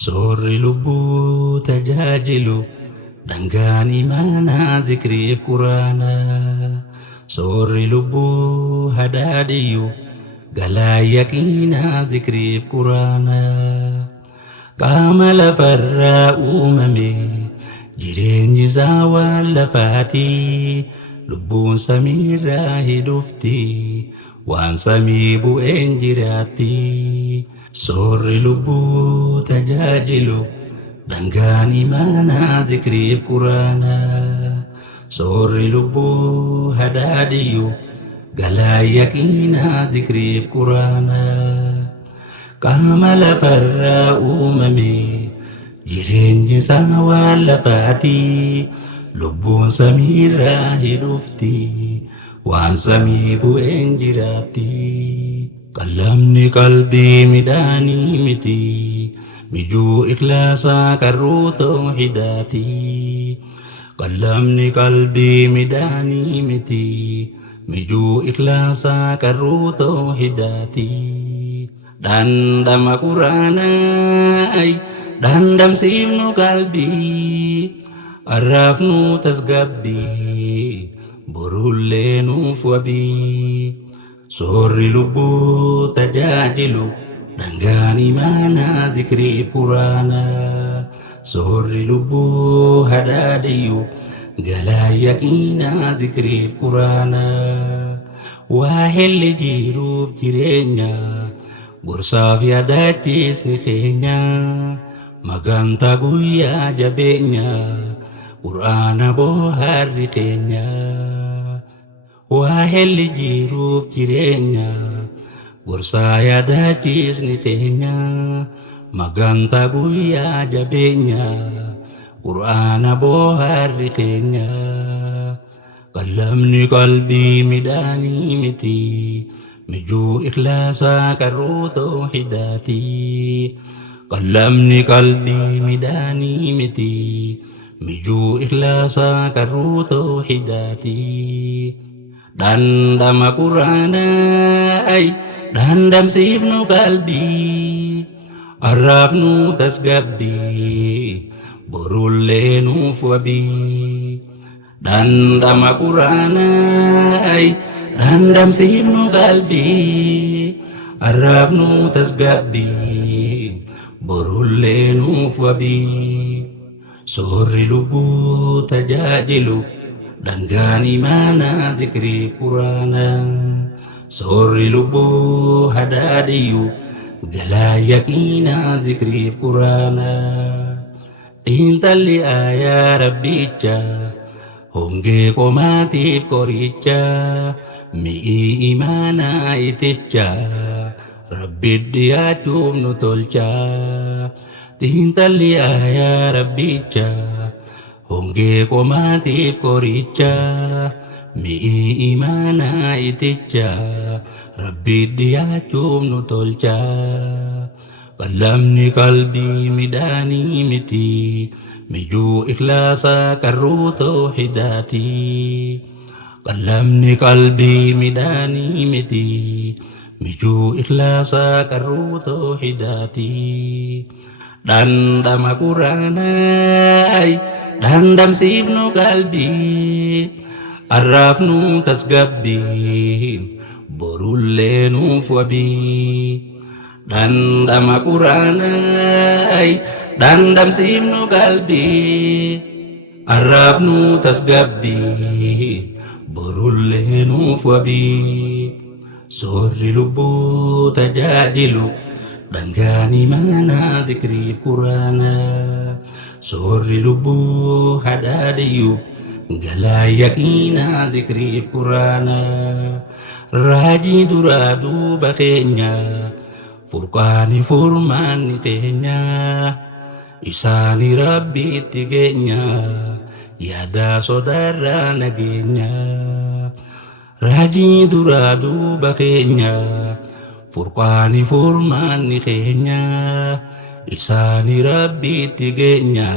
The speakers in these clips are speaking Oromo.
Soorri lubbuu tajaajilu dhangaan imaanaa zikriif quraanaa. Soorri lubbuu hadaadiyyu galaa yaqiinaa zikriif quraanaa. Qaama lafarraa uumame jireenyi isaa waan lafaatii. Lubbuun samiirraa hidhufti waan samii bu'een jiraatti. Soorri lubbuu tajaajilu dhangaan imaanaa zikriif quraanaa. Soorri lubbuu hadaadiyyu galaa yaqiinaa zikriif quraanaa. Qaama lafarraa uumame jireenyi isaa waan lafaatii. Lubbuun samiirraa hidhufti waan samii bu'een jiraatti. Qalamni qalbii midhaanii miti mijuu ikhlaasaa qarruu tawhiidaati. Qalamni qalbii midhaanii miti mijuu ikhlaasaa qarruu tawhiidaati. Dhandhama quraanaa dhandhamsiifnu qalbii. Arraafnu tasgabbii borullee nuuf wabii. Soorri lubbuu tajaajilu dhangaan imaanaa zikriif quraanaa. Soorri lubbuu hadaadiyyu galaa yaqiinaa zikriif quraanaa. Waa helli jiruuf jireenya gorsaaf yaadaachisni keenya. Magantaa guyyaa jabeenya quraana booharri keenya. Waa helli jiruuf jireenya gorsaa yaadaachisni keenya. Magantaa guyyaa jabeenya quraana booharri keenya. Qalamni qalbii midhaanii miti mijuu ikhlaasaa qarruu tawhiidaati. Qalamni qalbii midhaanii miti mijuu ikhlaasaa qarruu tawhiidaati. Dhandhama quraanaa dhandhamsiifnu qalbii. Arraafnu tasgabbii borullee nuuf wabii. Dhandhama quraanaa dhandhamsiifnu qalbii. Arraafnu tasgabbii borullee nuuf wabii. Soorri lubbuu tajaajilu dhangaan imaanaa zikriif quraanaa. Soorri lubbuu hadaadiyyu galaa yaqiinaa zikriif quraanaa. Xiinxalli aayaa rabbicha hongee qomaatiif qoricha. Mi'i imaanaa iticha rabbi dhiyaachuuf nu tolcha. Xiinxalli aayaa rabbicha hongee qomaatiif qoricha. Mi'i imaanaa iticha rabbi dhiyaachuuf nu tolcha. Qalamni qalbii midhaanii miti mijuu ikhlaasaa qarruu tawhiidaati. Qalamni qalbii midhaanii miti mijuu ikhlaasaa qarruu tawhiidaati. Dhandhama quraanaa dhandhamsiifnu qalbii. Arraafnu tasgabbii borullee nuuf wabii. Dhandhama quraanaa dhandhamsiifnu qalbii. Arraafnu tasgabbii borullee nuuf wabii. Soorri lubbuu tajaajilu dhangaan imaanaa zikriif quraanaa. Soorri lubbuu hadaadiyyu galaa yaqiinaa zikriif quraanaa. Raajii duraa duuba keenya furqaani furmaanni keenya. Isaani rabbiitti geenya yaada sodaarraa nageenya. Raajii duraa duuba keenya furqaani furmaanni keenya. Isaani rabbiitti geenya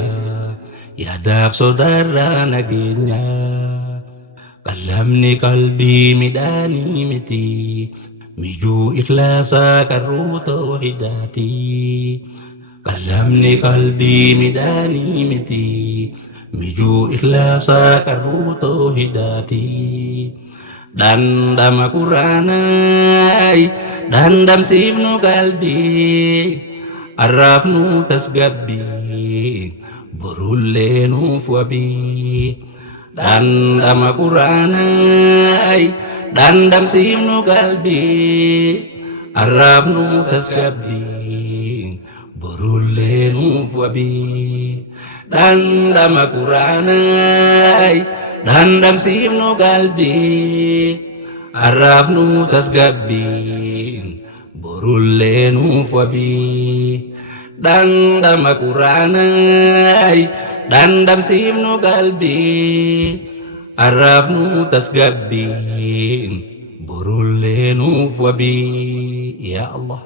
yaadaaf sodaarraa nageenya. Qalamni qalbii midhaanii miti mijuu ikhlaasaa qarruu tawhiidaati. qallamni qalbii midhaanii miti mijuu ikhlaasaa qarruu toohidaati dhandhama quraanaay dhandhamsiifnu qalbii arraafnu tasgabbii borullee nuuf wabii dhandhama quraanaay dhandhamsiifnu qalbii arraafnu tasgabbii borullee nuuf wabii dhandhama quraanaay dhandhamsiifnu qalbii arraafnu tasgabbii borullee nuuf wabii dhandhama quraanaay dhandhamsiifnu qalbii arraafnu tasgabbii borullee nuuf wabii yaa Allah.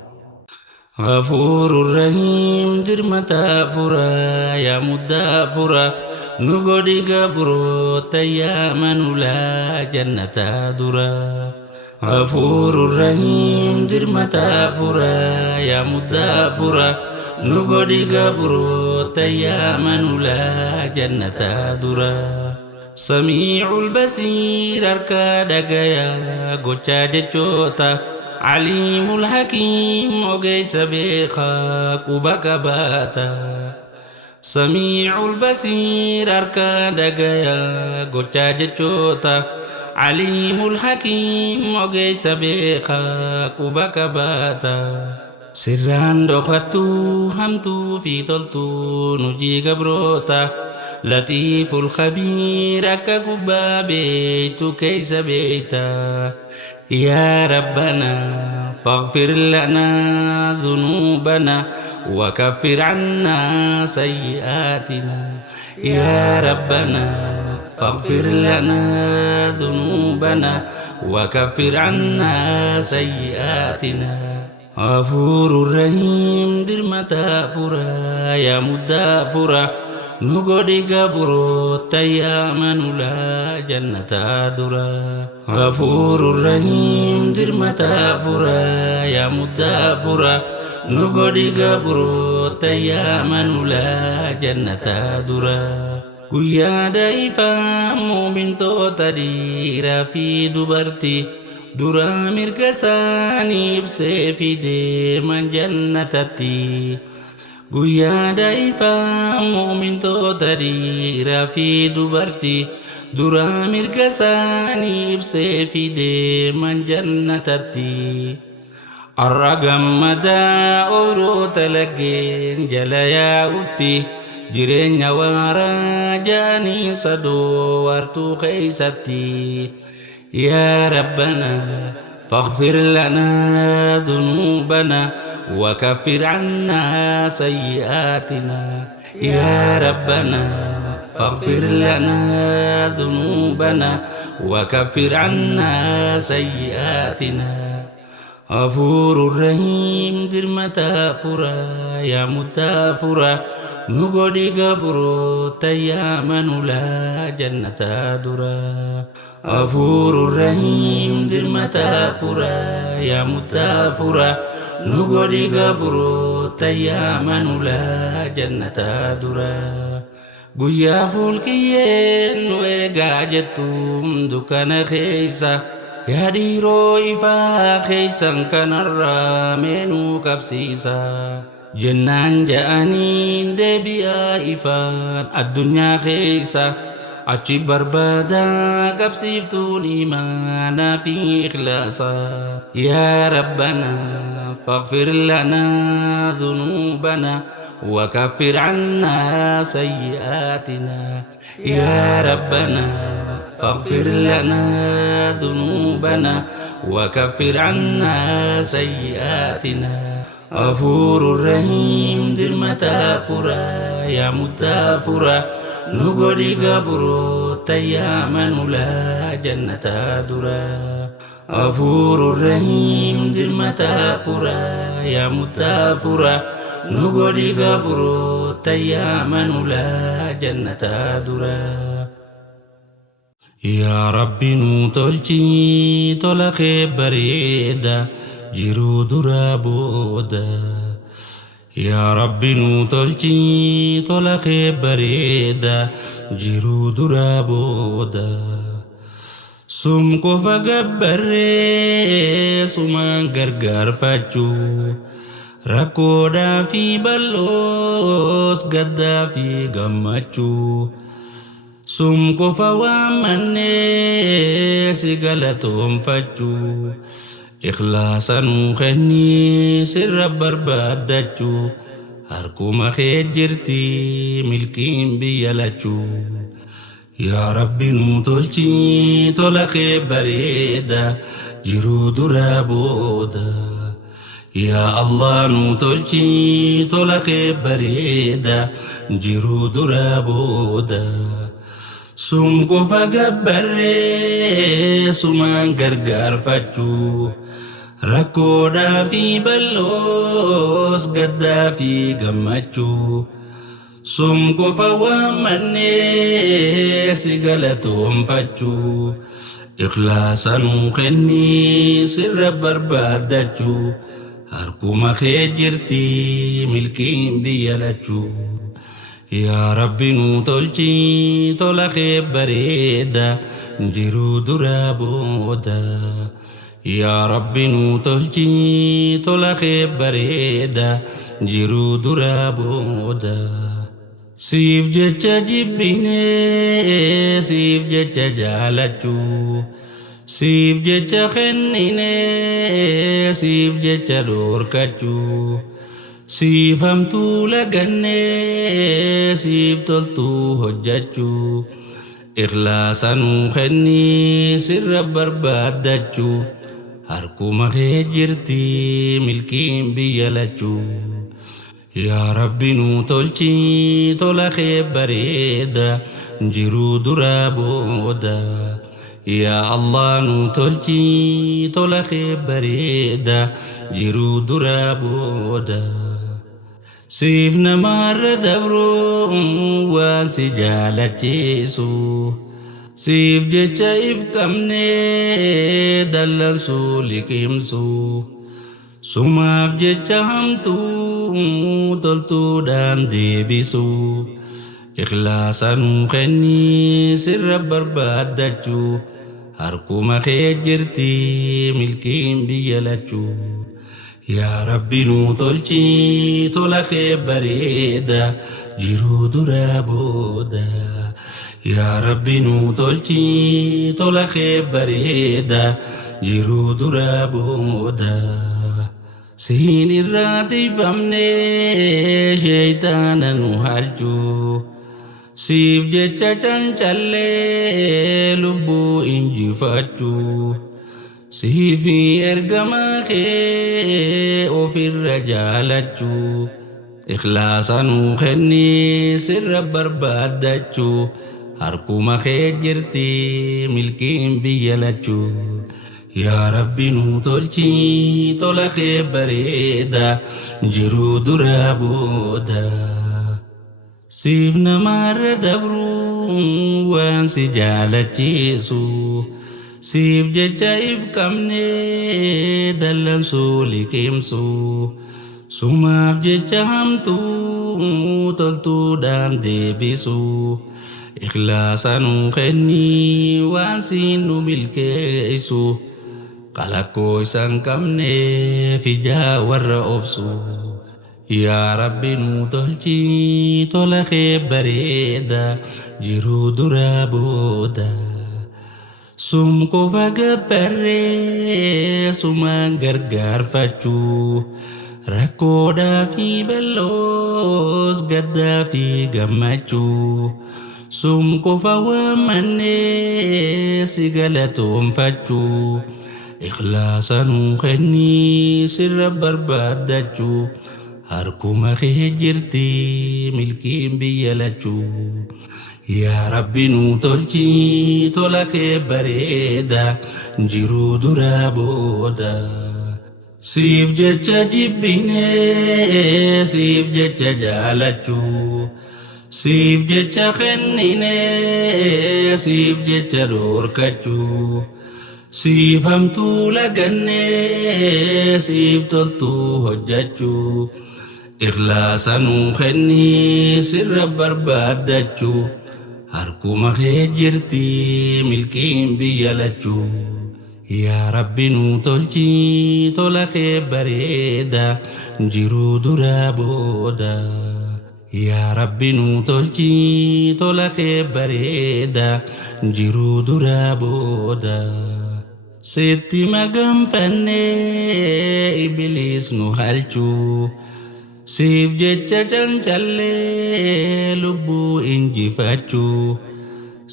غفور رحيم درمتا فرا يا مدى فرا نقولي قبرو تياما ولا جنة درا غفور رحيم درمتا فرا يا مدى فرا نقولي قبرو تياما ولا جنة درا سميع البصير أركاد قيا قوشا جوتا عليم الحكيم وقيس بيخا قبك باتا سميع البصير أركاد قيا قوشا جوتا عليم الحكيم وقيس بيخا قبك باتا سران دخلتو همتو في طلتو نجي قبروتا لطيف الخبير أكا قبا بيتو كيس بيتا يا ربنا فاغفر لنا ذنوبنا وكفر عنا سيئاتنا يا ربنا فاغفر لنا ذنوبنا وكفر عنا سيئاتنا غفور رحيم درمتا فرا يا مدى فرا نقولي قبرو تياما ولا جنة درا غفور رحيم درمتا فرا يا مدى فرا نقولي قبرو تياما ولا جنة درا قيا دايفا مؤمن توتري في دبرتي درا مرقساني بسيفي دي من جنتتي قيا دايفا مؤمن توتري في دبرتي درا مرقساني بسيفي دي من جنتتي الرقم مدى أورو تلقين جليا أتي جرين وارا جاني صدو وارتو خيستي يا ربنا فاغفر لنا ذنوبنا وكفر عنا سيئاتنا يا ربنا فاغفر لنا ذنوبنا وكفر عنا سيئاتنا غفور رحيم درمتا فرا يا مدى فرا نقولي قبرو تياما ولا جنة درا غفور رحيم درمتا فرا يا مدى فرا نقولي قبرو تياما ولا جنة درا قيا فولكيين ويقا جتوم دكان خيسا يا ديرو إفا خيسا كان الرامين كبسيسا جنان جانين دبيا إفان الدنيا خيسا أجي بربادا كبسيفتو الإيمان في إخلاصا يا ربنا فاغفر لنا ذنوبنا وكفر عنا سيئاتنا يا ربنا فاغفر لنا ذنوبنا وكفر عنا سيئاتنا غفور رحيم درمتا فرا يا مدى فرا نقولي قبرو تياما ولا جنة درا غفور رحيم درمتا فرا يا مدى فرا نقولي قبرو تياما ولا جنة درا يا ربي نوتولتي تولخي بريدا جرو درا بودا yaa rabbi nuu tolchi tola kee bareeda jiruu duraa booda. Sum qofa gabbarree sumaan gargaarfachuu rakkoodhaa fi bal'oos gaddaa fi gammachuu. Sum qofa waammannee si galatoonfachuu ikhlaasa nuu kennii sirra barbaaddachuu harkuma kee jirti milkiin biyya lachuu. Yaa rabbi nuu tolchi tola kee bareeda jiruu duraa booda. Yaa Allah nuu tolchi tola kee bareeda jiruu duraa booda. Sum qofa gabbarree sumaan gargaarfachuu rakkoodhaa fi bal'oos gaddaa fi gammachuu. Sum qofa waammannee si galatoonfachuu ikhlaasa nuu kennii sirra barbaaddachuu harkuma kee jirti milkiin biyya lachuu. Yaa rabbi nuu tolchi tola kee bareeda jiruu duraa booda. Yaa rabbi nuu tolchi tola kee bareeda jiruu duraa booda. Siif jecha jibbinee siif jecha jaalachuu siif jecha kenninee siif jecha dhoorkachuu. Siif hamtuu lagannee siif toltuu hojjachuu ikhlaasa nuu kennii sirra barbaaddachuu harkuma kee jirti milkiin biyya lachuu. Yaa rabbi nuu tolchi tola kee bareeda jiruu duraa booda. Yaa Allah nuu tolchi tola kee bareeda jiruu duraa booda. Siif namarra dabruu waan si jaalachiisu siif jecha if qabnee dallansuu liqimsuu. Sumaaf jecha hamtuu toltuudhaan deebisuu ikhlaasa nuu kennii sirra barbaaddachuu harkuma kee jirti milkiin biyya lachuu. Yaa rabbi nuu tolchi tola kee bareeda jiruu duraa booda. Yaa rabbi nuu tolchi tola kee bareeda jiruu duraa booda. Siin irraatifamnee sheeytaana nu halchuu siif jecha cancallee lubbuu injifachuu. Siifi ergama kee ofirra jaalachuu ikhlaasa nuu kennii sirra barbaaddachuu harkuma kee jirti milkiin biyya lachuu. Yaa rabbi nuu tolchi tola kee bareeda jiruu duraa booda. Siif namarra dabruu waan si jaalachiisu siif jecha if qabnee dallansuu liqimsuu. Sumaaf jecha hamtuu toltuudhaan deebisuu ikhlaasa nuu kennii waan siin nu milkeessu. Kalakkoo isaan qabnee fijaa warra obsu. Yaa rabbi nuu tolchi tola kee bareeda jiruu duraa booda. Sum qofa gabbarree sumaan gargaarfachuu rakkoodhaa fi bal'oos gaddaa fi gammachuu. Sum qofa waammannee si galatoonfachuu ikhlaasa nuu kennii sirra barbaaddachuu harkuma kee jirti milkiin biyya lachuu. Yaa rabbi nuu tolchi tola kee bareeda jiruu duraa booda. Siif jecha jibbinee siif jecha jaalachuu siif jecha kenninee siif jecha dhoorkachuu. Siif hamtuu lagannee siif toltuu hojjachuu ikhlaasa nuu kennii sirra barbaadachuu harkuma kee jirti milkiin biyya lachuu. Yaa Rabbi nuu tolchi tola kee bareeda jiruu duraa booda. Yaa Rabbi nuu tolchi tola kee bareeda jiruu duraa booda. Sitti maganfannee ibliis nu halchuu siif jecha cancallee lubbuu injifachuu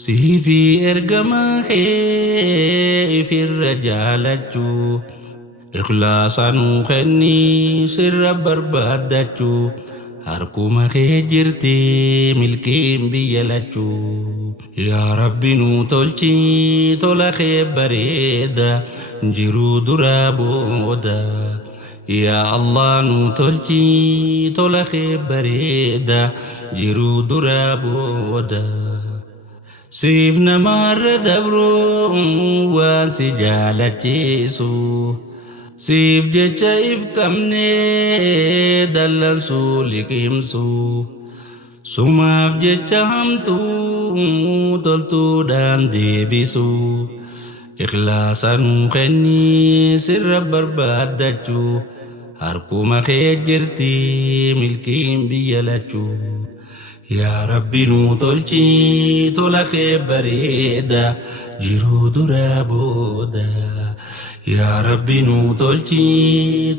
siifi ergama kee ifirra jaalachuu ikhlaasa nuu kennii sirra barbaadachuu harkuma kee jirti milkiin biyya lachuu. Yaa Rabbi nuu tolchi tola kee bareeda jiruu duraa booda. Yaa Allah nuu tolchi tola kee bareeda jiruu duraa booda. Siif namarra dabroo waan si jaalachiisu siif jecha if qabnee dallansuu liqimsu sumaaf jecha hamtuu toltuudhaan deebisu ikhlaasa nuu kennii sirra barbaadachuu harkuma kee jirti milkiin biyya lachuu. Yaa Rabbi nuu tolchi tola kee bareeda jiruu duraa booda. Yaa Rabbi nuu tolchi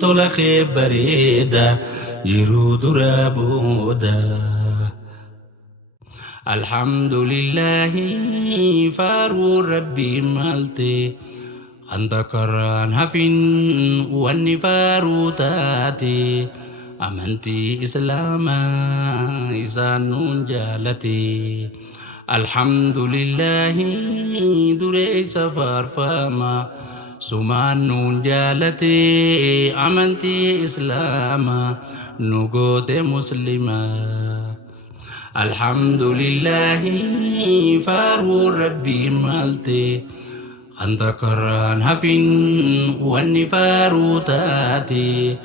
tola kee bareeda jiruu duraa booda. Alhamdulillahi faaruu Rabbii malte anta karaan hafin wanni faaruu taate amantii islaamaa isaan nuun jaalate. Alhamdulillahi dureessa faarfama sumaan nuun jaalate amantii islaamaa nu goote muslimaa. Alhamdulillahi faaruu Rabbii malte anta karaan hafin wanni faaruu taate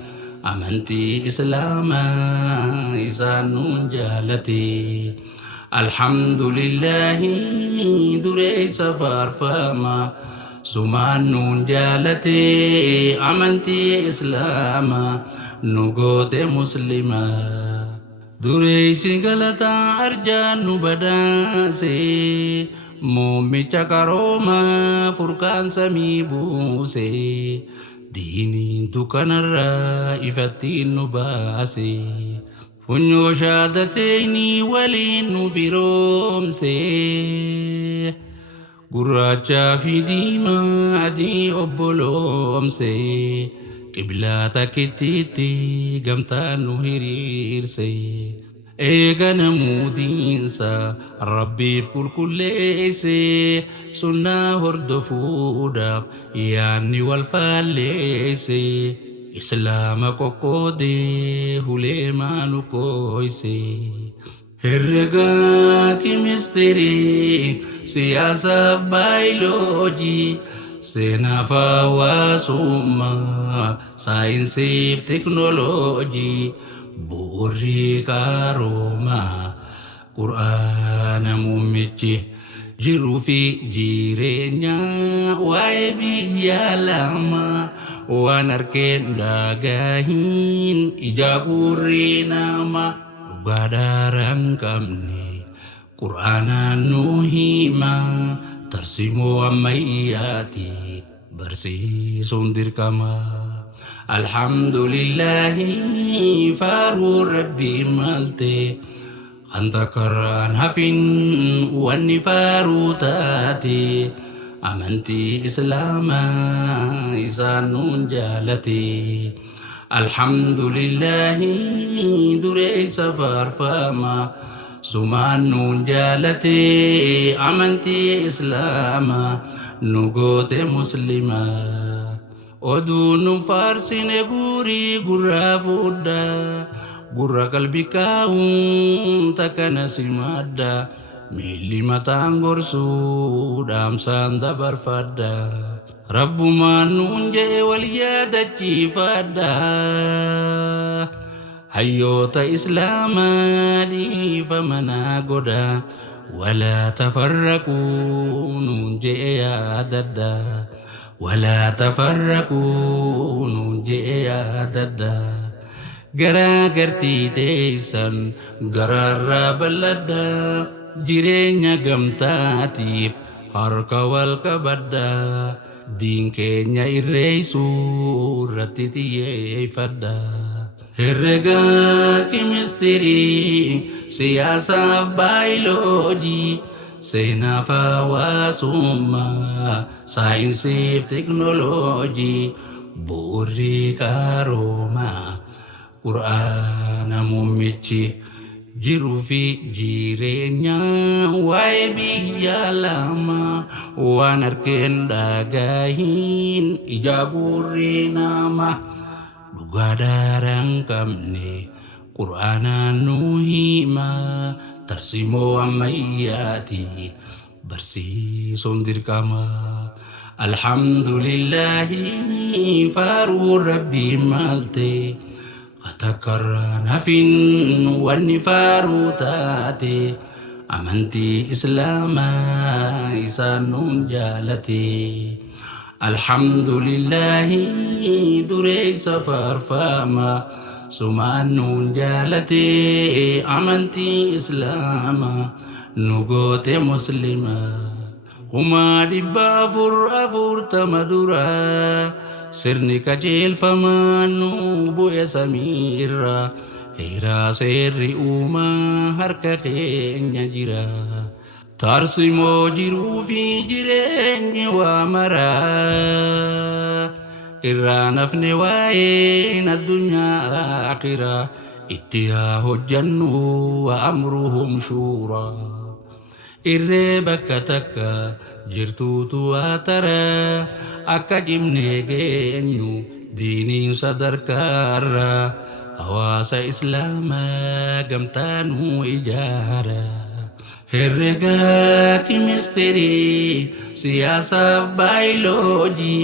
amantii islaamaa isaan nuun jaalate. Alhamdulillahi dureessa faarfama sumaan nuun jaalate amantii islaamaa nu goote muslimaa. Dureessi galataa arjaan nu badaase muummicha qaroomaa furkaan samii buuse diiniin dukanarraa ifattiin nu baase funyoo shaadateeni waliin nu firoomse gurraachaa fi diimaa adii obboloomse qiblaa takkittiitti gamtaan nu hiriirse eega namuutiinsa rabbiif qulqulleesse sunnaa hordofuudhaaf yaanni wal faalleesse islaama qoqqoodee huleemaa nu qooyse herregaa kimistirii siyaasaaf baayiloojii seenaaf hawaasummaa saayinsiif teknooloojii bu'uurri qaroomaa qur'aana muummichi jiruu fi jireenya waa'ee biyya lamaa waan harkeen dhagahin ija gurri nama dhugaa daaraan qabne qur'aanaan nu hima tarsimoo ammayyaatiin barsiisuun dirqama. Alhamdulillahi faaruu Rabbii malte anta karaan hafin wanni faaruu taate amantii islaamaa isaan nuun jaalate. Alhamdulillahi dureessa faarfama sumaan nuun jaalate amantii islaamaa nu goote muslimaa. Oduu nu faarsine gurii gurraa fuudhaa gurra qalbii kaa'uun takkana simadda miilli mataan gorsuu dhaamsaan dabarfadda rabbumaan nuun jedhe wal yaadachiifadda hayyoota islaamaa famanaa godha walaa tafarraquu nuun je'e yaadadha walaa tafarraquu nuun je'e yaadadha garaagartii teessan gararraa bal'adha jireenya gamtaatiif harka wal qabadha diin keenya irreeysuu irratti xiyyeeffadha herrega kimistirii siyaasaaf baayoloojii seenaaf hawaasummaa saayinsiif teknooloojii bu'uurri qaroomaa qur'aana muummichi jiruu fi jireenya waa'ee biyya lamaa waan harkeen dhagahin ija gurri namaa dhugaa daaraan qabne qur'aanaan nu hima tarsimoo ammayyaatiin barsiisuun dirqama alhamdulillahi faaruu rabbii malte atakarraan hafin wanni faaruu taate amantii islaamaa isaan nuun jaalate alhamdulillahi dureessa faarfama sumaan nuun jaalate amantii islaamaa nu goote muslima kumaa 440 duraa sirni qajeelfamaan nu bu'e samii irraa heeraa seerri uumaa harka keenya jira tarsimoo jiruu fi jireenyi waa maraa irraa nafne waa'een addunyaa akhiraa itti haa hojjannu wa amruhum shuuraa irree bakka takka jirtuutu atara akka jimnee geenyu diiniin sadarkaarra hawaasa islaamaa gamtaanuu ijaara herrega kimistirii siyaasaaf baayoloojii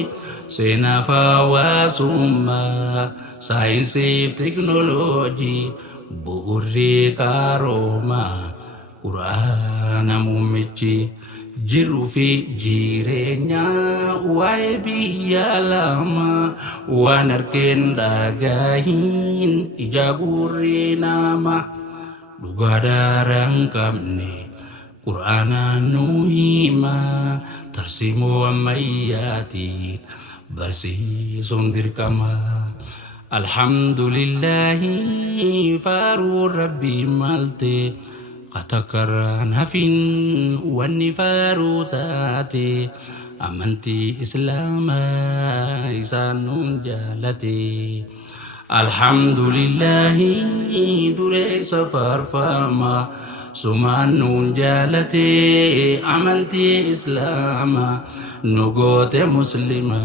seenaaf hawaasummaa saayinsiif teknooloojii bu'uurri qaroomaa qur'aana muummichi jiruu fi jireenya waa'ee biyya lamaa waan harkeen dhagahin ija gurri namaa dhugaa daaraan qabne qur'aanaan nu hima tarsimoo ammayyaatiin barsiisuun dirqama alhamdulillahi faaruu rabbii malte atakarraan hafin wanni faaruu taate amantii islaamaa isaan nuun jaalate alhamdulillahi dureessa faarfama sumaan nuun jaalate amantii islaamaa nu goote muslima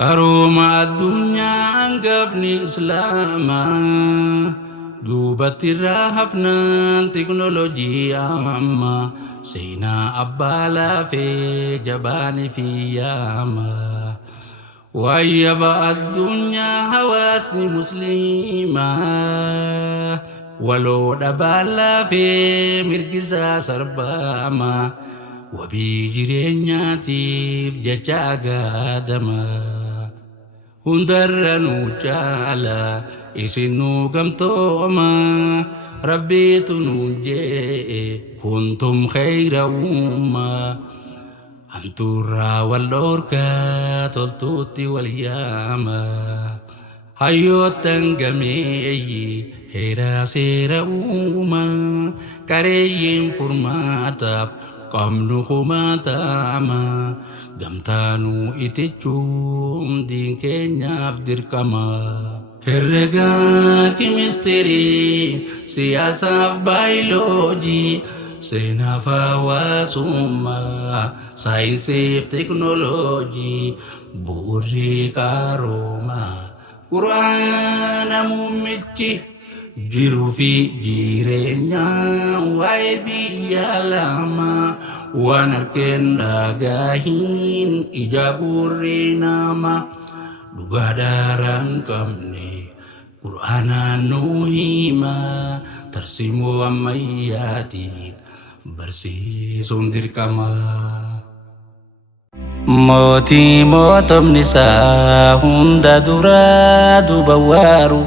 qarooma addunyaa hangafni islaamaa duubatti irraa hafnaan teknooloojii amma seenaa abbaa laafee jabaanii fi yaama wayyaba addunyaa hawaasni musliimaa waloo dhabaa laafee mirgisaa sarbaama wabii jireenyaatiif jecha agaadama hundarra nu caala isinu gamtooma rabbiitu nu je'e kuntum khayra ummaa hamtuurraa wal dhoorkaa toltuutti wal yaama hayyoottan gameeyyi heeraa seera uumaa qareeyyiin furmaataaf qabnu kumaataama gamtaanuu itichuun diin keenyaaf dirqama herrega kimistirii siyaasaaf baayoloojii seenaaf hawaasummaa saayinsiif teknooloojii bu'uurri qaroomaa qur'aana muummichi jiruu fi jireenya waa'ee biyya lamaa waan harkeen dhagahin ija gurri namaa dhugaa daaraan qabne Qur'aanaan nuu himaa tarsiimoo ammayyaatiin barsiisuun dirqama. Mootii mootomni isaa hunda duraa duuba waaru,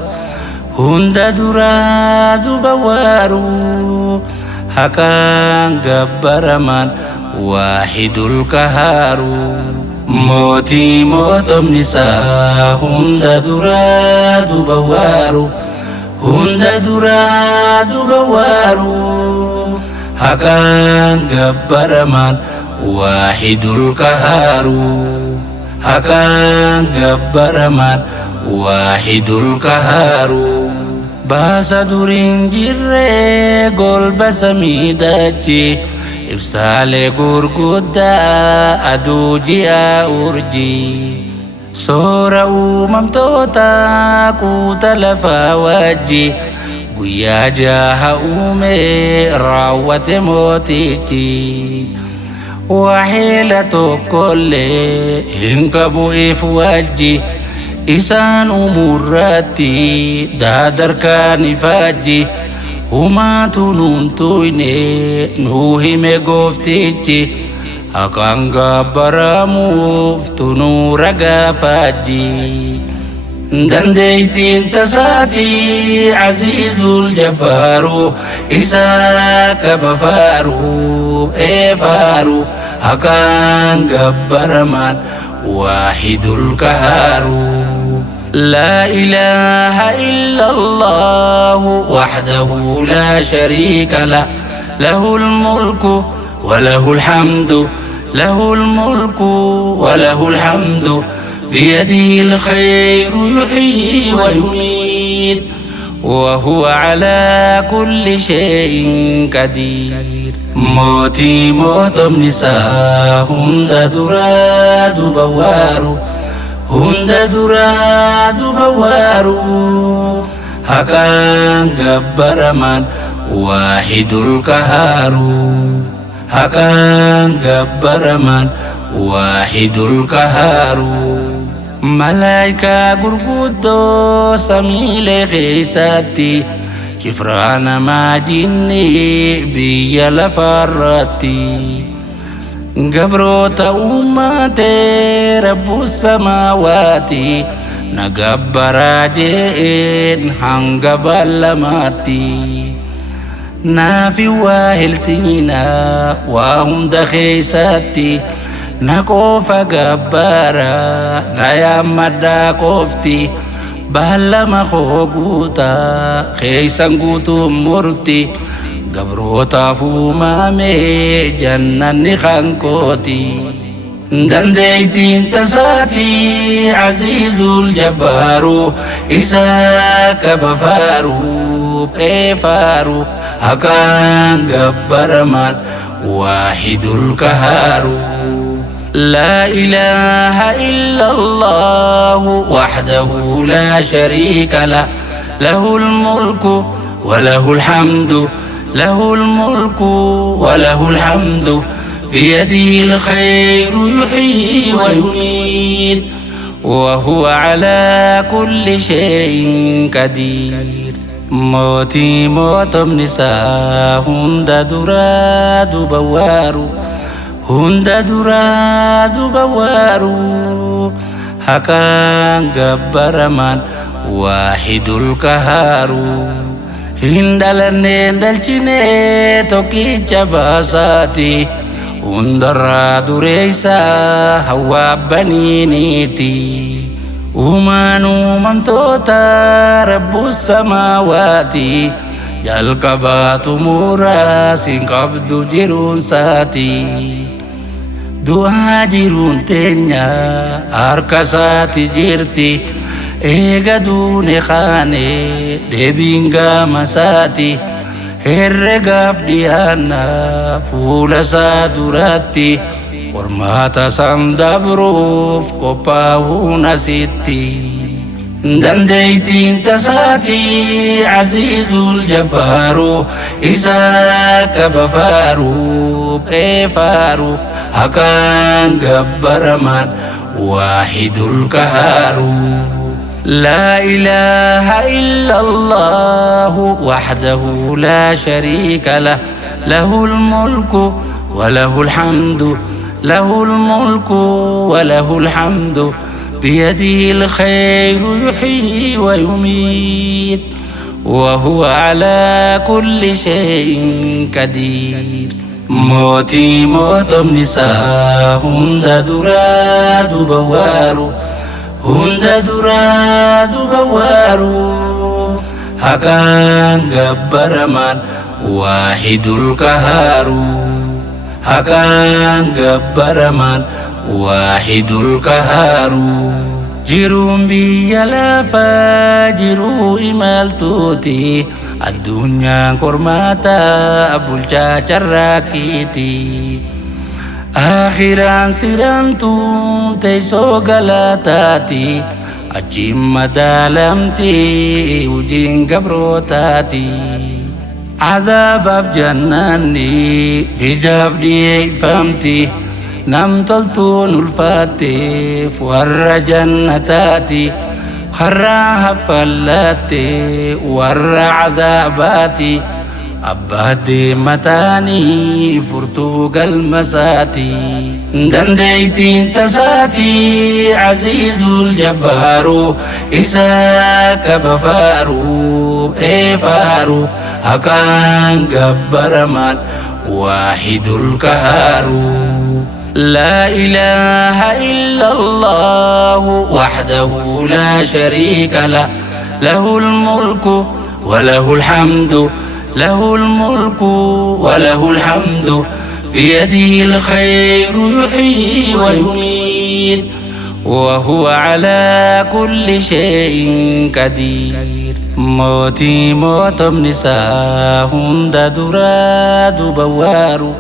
hunda duraa duuba waaru, haqaan gabbaramaan waahidul qahaaru. Mootii mootomni isaa hunda duraa duuba waaru, hunda duraa duuba waaru, haqaan gabbaramaan waahidul qahaaru. Haqaan gabbaramaan waahidul qahaaru. Baasa duriin jirree golba samii dachee ibsaalee gurguddaa aduu ji'a urjii. Soora uumamtoota kuuta lafaa wajji guyyaa jaha uume raawwate mootichi. Waheela tokkollee hin qabu if wajji isaan uumurratti daadarkaan ifajji. Humaatu nuun tuyne nuu hime gooftichi haqaan gabbaramuuf tunuu ragaa faajji. Dandeeytiin tasaatii aziizul jabbaaru isaa qaba faaru eefaaru. Haqaan gabbaramaan waahidul qahaaru. لا إله إلا الله وحده لا شريك له له الملك وله الحمد له الملك وله الحمد بيده الخير يحيي ويميت وهو على كل شيء قدير. موتي موتم نساء هند دراد بوارو hunda duraa duuba waaru. Haqaan gabbaramaan waahidul qahaaru. Haqaan gabbaramaan waahidul qahaaru. Malaayikaa gurguddoo samiilee keessatti cifraa namaa jinni biyya lafarratti. Gabroota uummatee rabbu samaawaati nagabbaraa jeen hanga ballamaatti. Naafi waa helsinaa waa hunda keessatti na qofa gabbaraa na yaammadhaa qofti. Ballama koo guutaa keessan guutuu murti. Gabrootaaf uumame jannanni kan kooti. Dandeeytiin tasaatii aziizul jabbaaru isaa qaba faaru eefaaru. Haqaan gabbaramaan waahidul qahaaru. لا إله إلا الله وحده لا شريك له له الملك وله الحمد له الملك وله الحمد بيده الخير يحيي ويميت وهو على كل شيء قدير. موتي موتم نساء هند دراد بوارو هند دراد بوارو. Haqaan gabbaramaan waahidul qahaaru. Hindalanne dalchine tokkicha baasaati hundarraa dureessa hawaa baniiniiti. Uumaan uumamtoota rabbu samaawaati jalqabaatu muraas hin qabdu jiruunsaati. Du'aa jiruun teenya harka isaati jirti. Eega duune kaane deebiin gama isaati. Herregaaf dhiyaanna fuula isaa duratti. Qormaata san dabruuf qophaa'uun asitti. Dandeeytiin tasaatii aziizul jabbaaru isaa qaba faaru eefaaru. Haqaan gabbaramaan waahidul qahaaru. لا إله إلا الله وحده لا شريك له له الملك وله الحمد له الملك وله الحمد بيده الخير يحيي ويميت وهو على كل شيء قدير موتي موتم نساء هند دراد بوارو هند دراد بوارو حقان جبرمان واحد القهار حقان جبرمان واحد القهار جيروم بيا لافا جيرو إمالتوتي الدنيا كرماتا أبو الجاجر راكيتي akhiran sirantu teiso galatati ajim madalamti ujing gabrotati adab af jannani fi jabdi famti nam taltun ulfati warra jannatati kharra hafallati warra adabati أبادي متاني فرتوغل مساتي دنديتي تساتي عزيز الجبار إساك بفارو إفارو هكان جبر من واحد القهار لا إله إلا الله وحده لا شريك له له الملك وله الحمد له الملك وله الحمد بيده الخير يحيي ويميت وهو على كل شيء قدير موتي موتم نساء هند دراد بوارو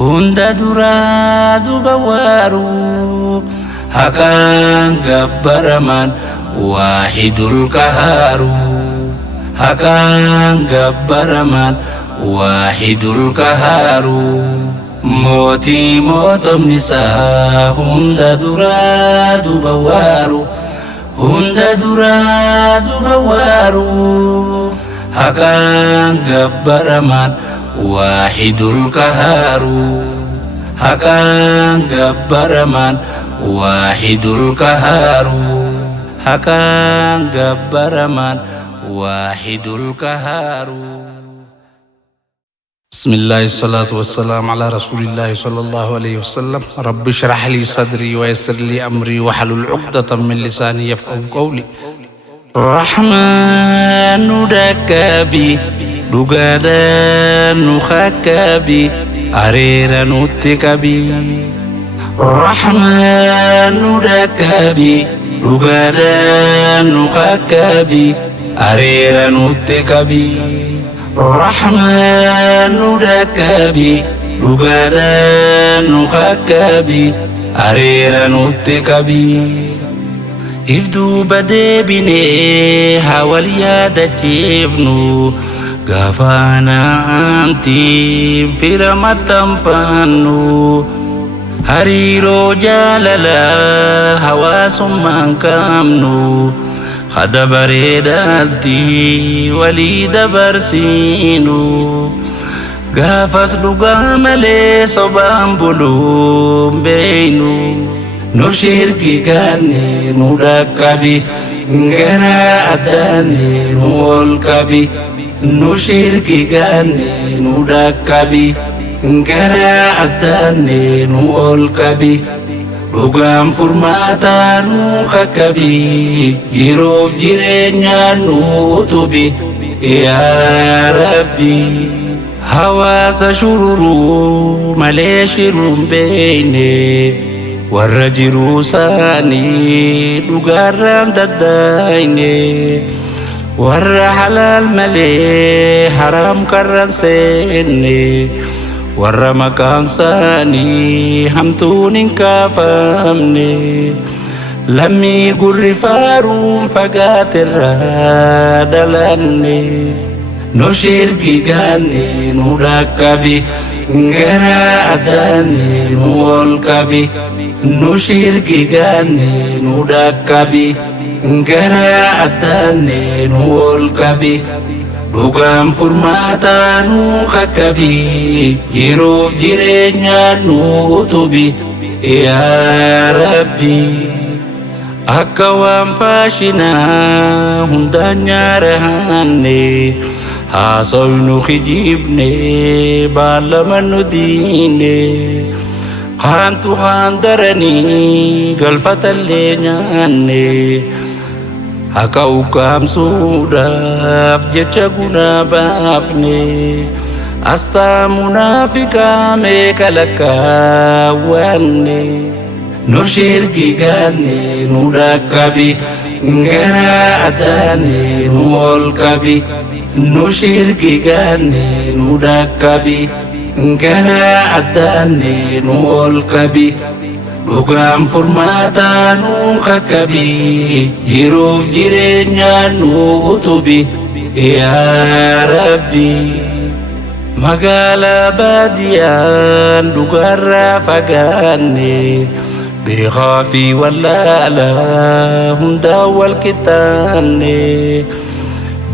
هند دراد بوارو هكان جبر من واحد القهار حقان جبرمان واحد القهار موتي موتم نساء هند دراد بوارو هند دراد بوارو حقان جبرمان واحد القهار حقان جبرمان واحد القهار حقان جبرمان واحد القهار بسم الله الصلاة والسلام على رسول الله صلى الله عليه وسلم رب اشرح لي صدري ويسر لي أمري واحلل عقدة من لساني يفقهوا قولي رحمن دكابي دغدان خكابي أريرا نتكبي رحمن دكابي دغدان خكابي أريرا نتكبي رحمن دكابي دغدان خكابي أريرا نتكبي إفدو بدي بني حواليا دجيفنو غفانا أنتي في رمتم فانو هريرو جاللا حواس من كامنو خد بريدالتي وليد برسينو غافس دوغا ملي صبام بلوم بينو نشيركي كاني نركبي غنا عداني نولكبي نشيركي كاني نركبي غنا عداني نولكبي Dhugaan furmaataa nu qaqqabii jiruuf jireenya nu utubi yaa Rabbi hawaasa shururuu malee shiruun beeyne warra jiruu isaanii dhugaarraan daddaayne warra halaal malee haraam karran seenne warra maqaan isaanii hamtuun hin kaafamne lammii gurri faaruun fagaaterraa dhalanne nu shirki gaanne nu dhaqqabi gara addaanne nu ol qabi nu shirki gaanne nu dhaqqabi gara addaanne nu ol qabi dhugaan furmaataa nu qaqqabi jiruuf jireenya nu utubi yaa Rabbi akka waan faashinaa hundaan nyaarahanne haasawnu kijibne baalama nu diine kaantu handarani galfatallee nyaanne akka ukkaamsuudhaaf jecha gunaa baafne astaa munaafiqaa meeqa lakkaawwanne nu shirki gaanne nu dhaqqabi gara addaanne nu ol qabi nu shirki gaanne nu dhaqqabi gara addaanne nu ol qabi dhugaan furmaataa nu qaqqabi jiruuf jireenya nu utubi yaa Rabbi magaalaa baadiyaan dhugaarraa fagaanne beekaa fi wallaalaa hundaa wal qixxaanne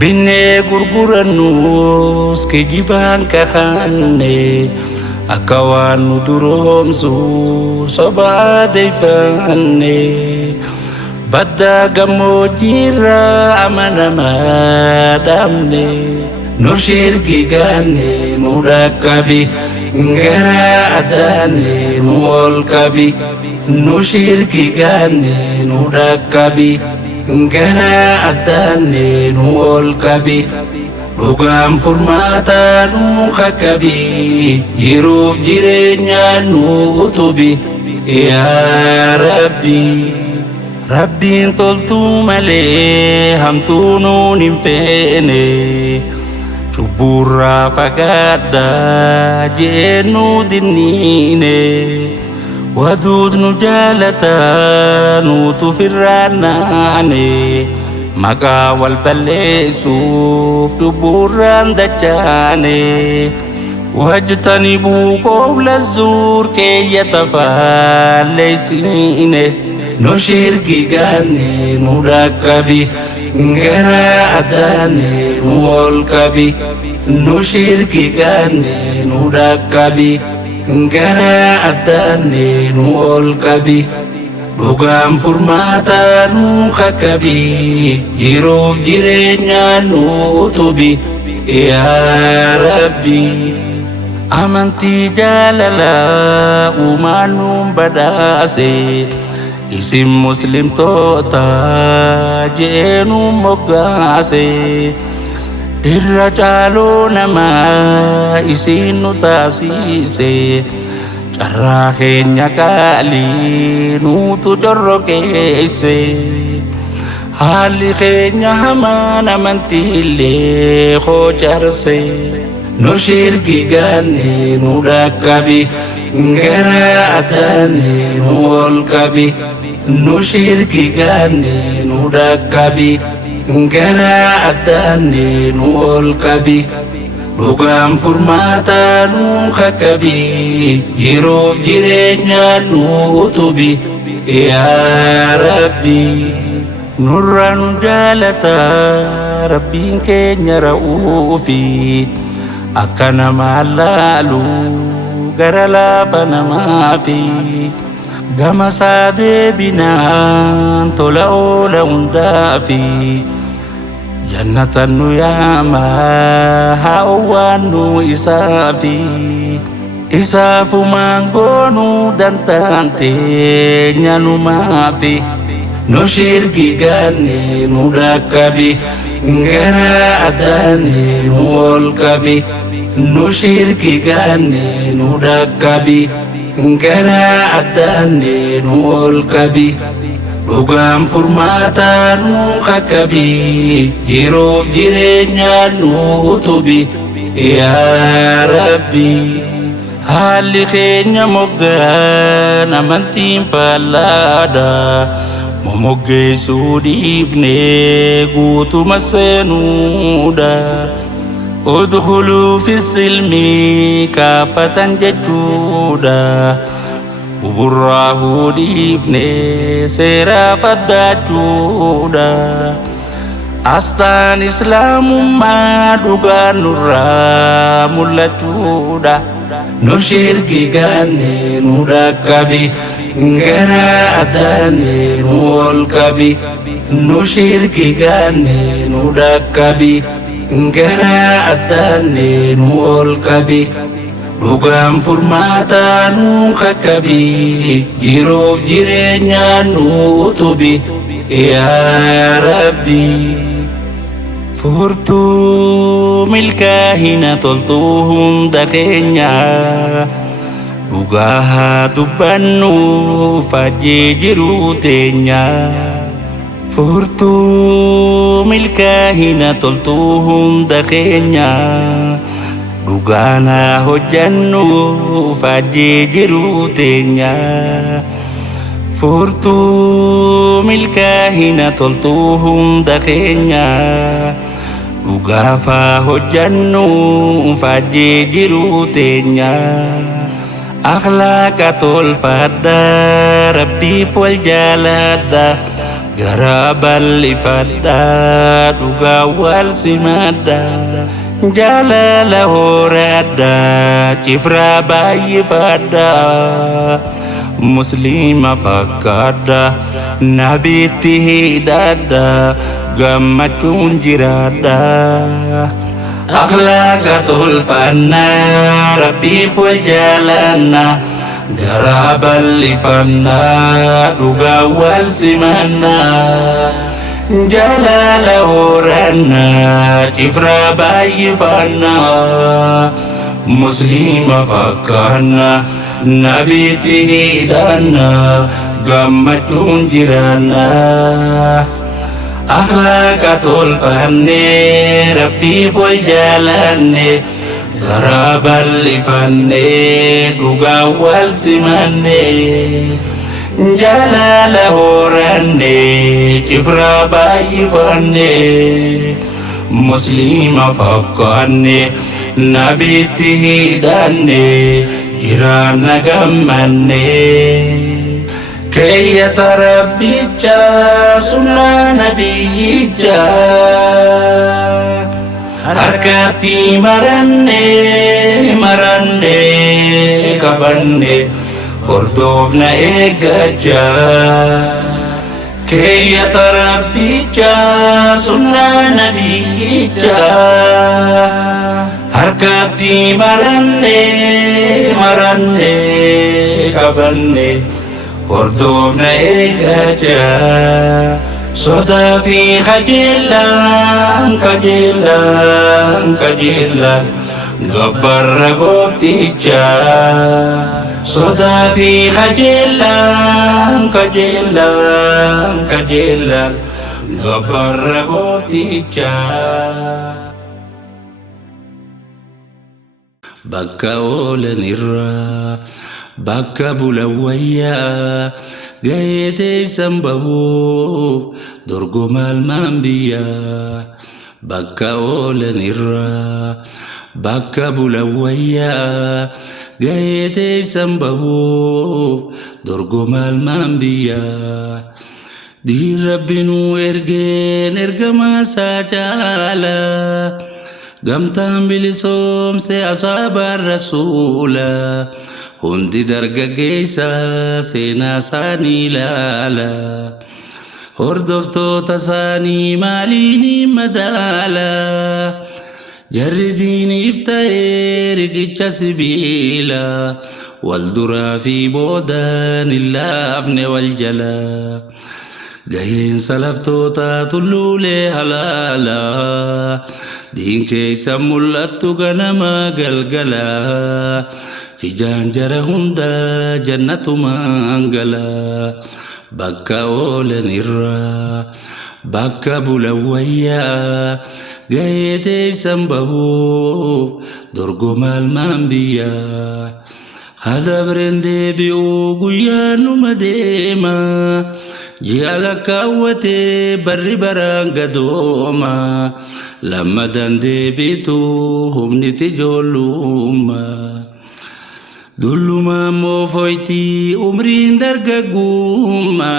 binnee gurgurannus kijibaan kahanne akka waan nu duroomsu soba adeeffanne baddaa gammoojjiirraa amanamaa dhabne nu shirki gaanne nu dhaqqabi gara addaanne nu ol qabi nu shirki gaanne nu dhaqqabi gara addaanne nu ol qabi dhugaan furmaataa nu qaqqabi jiruuf jireenya nu utubi yaa Rabbi Rabbiin toltuu malee hamtuu nuun hin feene cubburraa fagaadhaa jeennu dinniine waduut nu jaalataa nuutu firraannaane maqaa wal balleessuuf cubburraan dachaane wajtanibuu qawla zuur keeyyata faalleessine nu shirki gaanne nu dhaqqabi gara addaanne nu ol qabi nu shirki gaanne nu dhaqqabi gara addaanne nu ol qabi dhugaan furmaataa nu qaqqabi jiruuf jireenya nu utubi yaa Rabbi amantii jaalalaa uumaan nuun badhaase isin muslimtoota jeenu moggaase irra caaloo namaa isin nu taasise carraa keenya qaalii nuutu corroqeesse haalli keenya hamaan amantiillee hocarse nu shirki gaanne nu dhaqqabi gara addaanne nu ol qabi nu shirki gaanne nu dhaqqabi gara addaanne nu ol qabi dhugaan furmaataa nu qaqqabi jiruuf jireenya nu utubi yaa Rabbi nurra nu jaalataa rabbiin keenya ra'uufi akka namaa laalu gara laafa namaafi gama isaa deebinaan tola oola hundaafi jannatan nu yaamaa haa owwaannu isaafi isaafumaan goonu dantaan teenya numaafi nu shirki gaanne nu dhaqqabi gara addaanne nu ol qabi nu shirki gaanne nu dhaqqabi gara addaanne nu ol qabi dhugaan furmaataa nu qaqqabi jiruuf jireenya nu utubi yaa Rabbi haalli keenya moggaan amantiin fallaadha momoggeessuu dhiifnee guutuma seenuudha udkhuluu fi silmi kaafatan jechuudha buburraa dhiifnee seera faddachuudha. Astaan islaamummaa dhugaan nurraa mul'achuudha. Nu shirki gaanne nu dhaqqabi, gara addaanne nu ol qabi. Nu shirki gaanne nu dhaqqabi, gara addaanne nu ol qabi. Dhugaan furmaataa nu qaqqabi, jiruuf jireenya nu utubi yaa Rabbi. Furtuu milkaa'ina toltuu hunda keenya, dhugaa haa dubbannu faajjii jiruu teenya. Furtuu milkaa'ina toltuu hunda keenya, dhugaan haa hojjannu faajjii jiruu teenya. Furtuu milkaa'ina toltuu hunda keenya, dhugaaf haa hojjannu faajjii jiruu teenya. Akhlaaqa tolfadha, Rabbiif wal jaaladha, garaa bal'ifadha, dhugaa wal simadha. Jaalala horadha, cifraa baay'ifadha, Muslima fakkaadha, nabiitti hidhadha, gammachuun jiraadha. Akhlaaqa tolfanna, Rabbiif wal jaalanna, garaa bal'ifanna, dhugaa wal simanna. Jaalala horanna, cifraa baay'ifanna, Muslima fakkaanna, nabiitti hidhanna, gammachuun jiraanna. Akhlaaqa tolfanne, Rabbiif wal jaalanne, garaa bal'ifanne, dhugaa wal simanne. Jaalala horanne, cifraa baay'ifanne, Muslima fakkaanne, nabiitti hidhanne, jiraanna gammanne. Keeyyata rabbicha, sunnaa nabiyyicha, harkatti maranne qabanne, hordofna eeggacha. Keeyyata rabbicha, sunnaa nabiyyicha, harkatti maranne qabanne, hordofna eeggacha. Sodaa fi qajeelaan gabbarra goofticha. Sodaa fi qajeelaan gabbarra goofticha. Bakka oolan irraa, bakka bulan wayyaa, gahee teessan bahuuf dorgomaa ilmaan biyyaa. Bakka oolan irraa, bakka bulan wayyaa, gahee teessan bahuuf dorgomaa ilmaan biyyaa. Diin Rabbi nuu ergeen ergamaa isaa caala, gamtaan bilisoomse asaabaan rasuula. Hundi dargaggeessa seenaa isaanii ilaala, hordoftoota isaanii maaliin madaala. Jarri diiniif ta'ee riqicha sibiila, wal duraa fi boodaan hin laafne wal jala. Gaheen salaftoota tulluulee halaala, diin keessa mul'attu ganama galgala. Fijaan jara hunda jannatumaan gala. Bakka oolan irraa, bakka bulan wayyaa, gahee teessan bahuuf dorgomaa ilmaan biyyaa. Haala bireen deebi'uu guyyaan numa deema, ji'a lakkaawwatee barri baraan gadooma. Lammadan deebitu humni ijoollummaa. dulluma moofoyti umriin dargaggummaa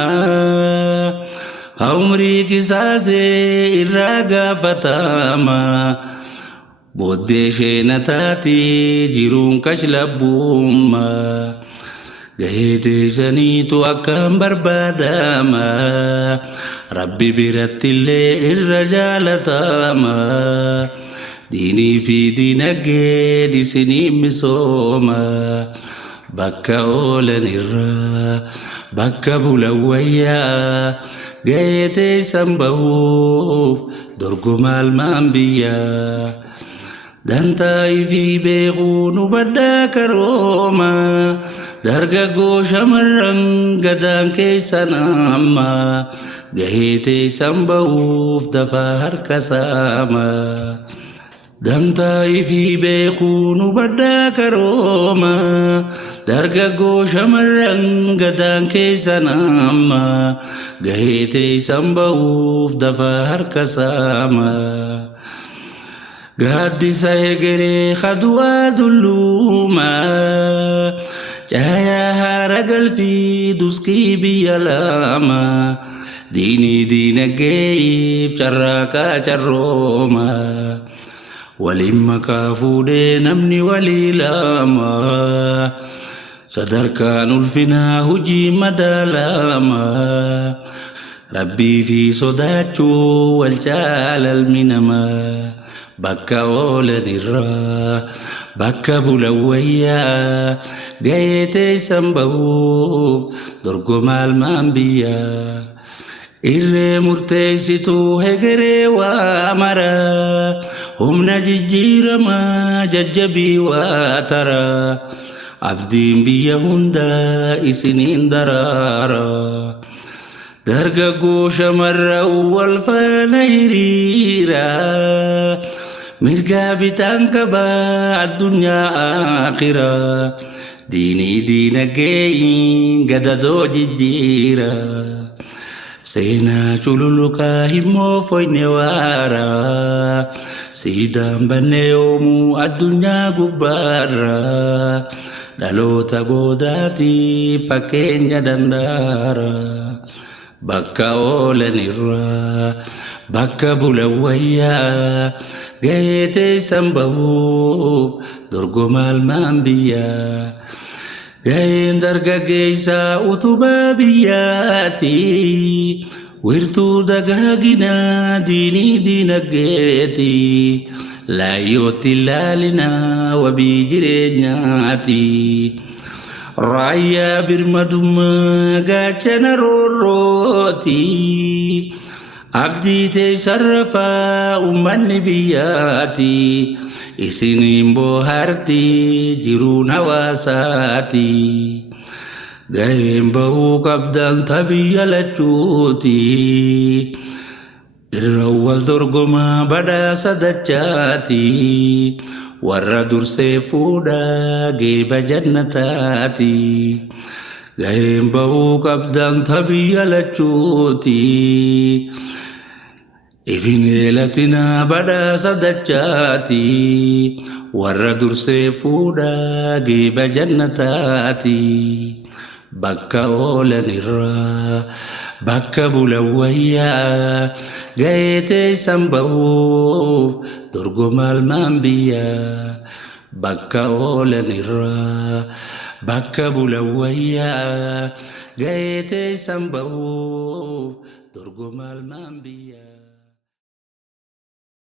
umrii qisaasee irraa gaafatama booddee sheenataati jiruun kashlabbummaa gahee teessaniitu akkam barbaadama rabbi birattillee irra jaalatama diinii fi diinagdee isinii misooma bakka oolan irraa bakka bulan wayyaa gahee teessan bahuuf dorgomaal maan biyyaa dantaa'ii fi beekuun hubadhaa karooma dargaggoo shamarran gadaan keessan amma gahee teessan bahuuf dafaa harka saama dantaa'ii fi beekuun hubadhaa karooma dargaggoo shamarran gadaan keessan amma gahee teessan bahuuf dafaa harka saama gaaddisa egeree kadu'aa dullumaa caayaa haara galfii duskii biyya lama diinii diinagdeef carraaqaa carrooma waliin makaa fuudhee namni walii lama sadarkaan ulfinaa hujii madaalama rabbii fi sodaachuu wal caalalmi namaa bakka oolan irraa bakka bulan wayyaa gahee teessan bahuuf dorgomaal maan biyyaa irree murteessituu hegeree waa maraa humna jijjiiramaa jajjabii waa taraa abdiin biyya hundaa isiniin daraara dargaggoo shamarran wal faana hiriiraa mirgaa bitaan qabaa addunyaa akhiraa diinii diinagdee gadadoo jijjiira seenaa cululuqaa himmoo foyne waaraa siidaan bannee yoomuu addunyaa gubbaarraa dhaloota boodaatiif fakkeenya dandaara bakka oolan irraa bakka bulan wayyaa gahee teessan bahuuf dorgomaal maan biyyaa gaheen dargaggeessaa utubaa biyyaati wirtuu dagaaginaa diinii diinagdeeti laayyootti ilaalinaa wabii jireenyaati raayyaa birmadummaa gaachana roorrooti abdii teessan rafaa ummanni biyyaati isiniin booharti jiruun hawaasaati gaheen bahuu qabdan tabiyya lachuuti irra wal dorgomaa badhaasa dachaati warra dursee fuudhaa geeba jannataati gaheen bahuu qabdan tabiyya lachuuti ifineelatinaa badhaasa dachaati warra dursee fuudhaa geeba jannataati bakka oolan irraa bakka bulan wayyaa gahee teessan bahuuf dorgomaal maan biyyaa bakka oolan irraa bakka bulan wayyaa gahee teessan bahuuf dorgomaal maan biyyaa